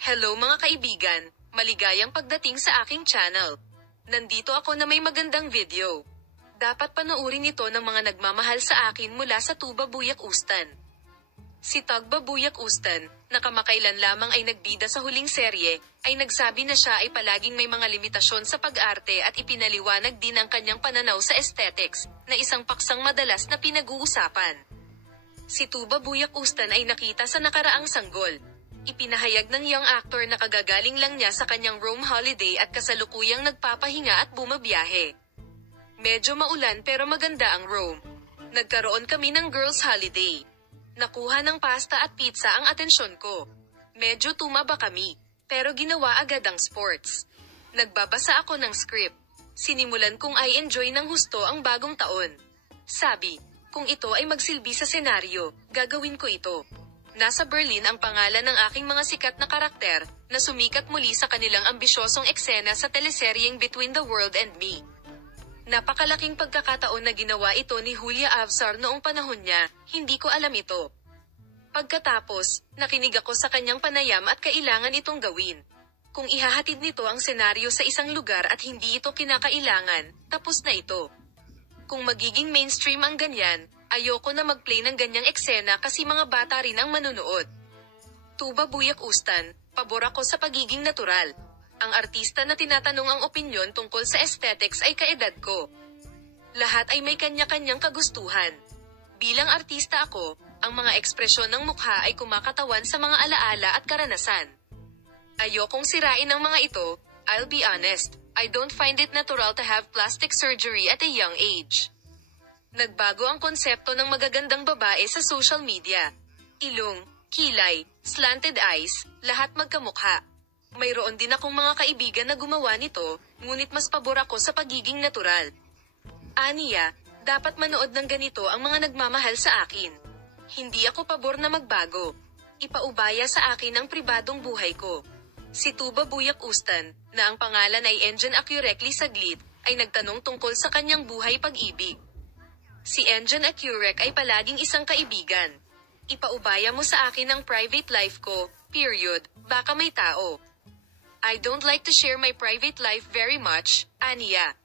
Hello mga kaibigan, maligayang pagdating sa aking channel. Nandito ako na may magandang video. Dapat panoorin ito ng mga nagmamahal sa akin mula sa Tuba Buyak Ustan. Si Tugba Buyak Ustan, na kamakailan lamang ay nagbida sa huling serye, ay nagsabi na siya ay palaging may mga limitasyon sa pag-arte at ipinaliwanag din ang kanyang pananaw sa aesthetics, na isang paksang madalas na pinag-uusapan. Si Tuba Buyak Ustan ay nakita sa nakaraang sanggol. Ipinahayag ng young actor na kagagaling lang niya sa kanyang Rome holiday at kasalukuyang nagpapahinga at bumabiyahe. Medyo maulan pero maganda ang Rome. Nagkaroon kami ng girls holiday. Nakuha ng pasta at pizza ang atensyon ko. Medyo tumaba kami, pero ginawa agad ang sports. Nagbabasa ako ng script. Sinimulan kong i-enjoy ng husto ang bagong taon. Sabi, kung ito ay magsilbi sa senaryo, gagawin ko ito. Nasa Berlin ang pangalan ng aking mga sikat na karakter, na sumikat muli sa kanilang ambisyosong eksena sa teleseryeng Between the World and Me. Napakalaking pagkakataon na ginawa ito ni Julia Avsar noong panahon niya, hindi ko alam ito. Pagkatapos, nakinig ako sa kanyang panayam at kailangan itong gawin. Kung ihahatid nito ang senaryo sa isang lugar at hindi ito kinakailangan, tapos na ito. Kung magiging mainstream ang ganyan, ayoko na mag-play ng ganyang eksena kasi mga bata rin ang manunood. Tuba Buyak Ustan, pabor ako sa pagiging natural. Ang artista na tinatanong ang opinyon tungkol sa aesthetics ay kaedad ko. Lahat ay may kanya-kanyang kagustuhan. Bilang artista ako, ang mga ekspresyon ng mukha ay kumakatawan sa mga alaala at karanasan. Ayokong sirain ang mga ito. I'll be honest, I don't find it natural to have plastic surgery at a young age. Nagbago ang konsepto ng magagandang babae sa social media. Ilong, kilay, slanted eyes, lahat magkamukha. Mayroon din akong mga kaibigan na gumawa nito, ngunit mas pabor ako sa pagiging natural. Aniya, dapat manood ng ganito ang mga nagmamahal sa akin. Hindi ako pabor na magbago. Ipaubaya sa akin ang pribadong buhay ko. Si Tuba Buyak Ustan, na ang pangalan ay Engine Acurectly saglit, ay nagtanong tungkol sa kanyang buhay pag-ibig. Si Engine Acurec ay palaging isang kaibigan. Ipaubaya mo sa akin ang private life ko, period, baka may tao. I don't like to share my private life very much, Aniya.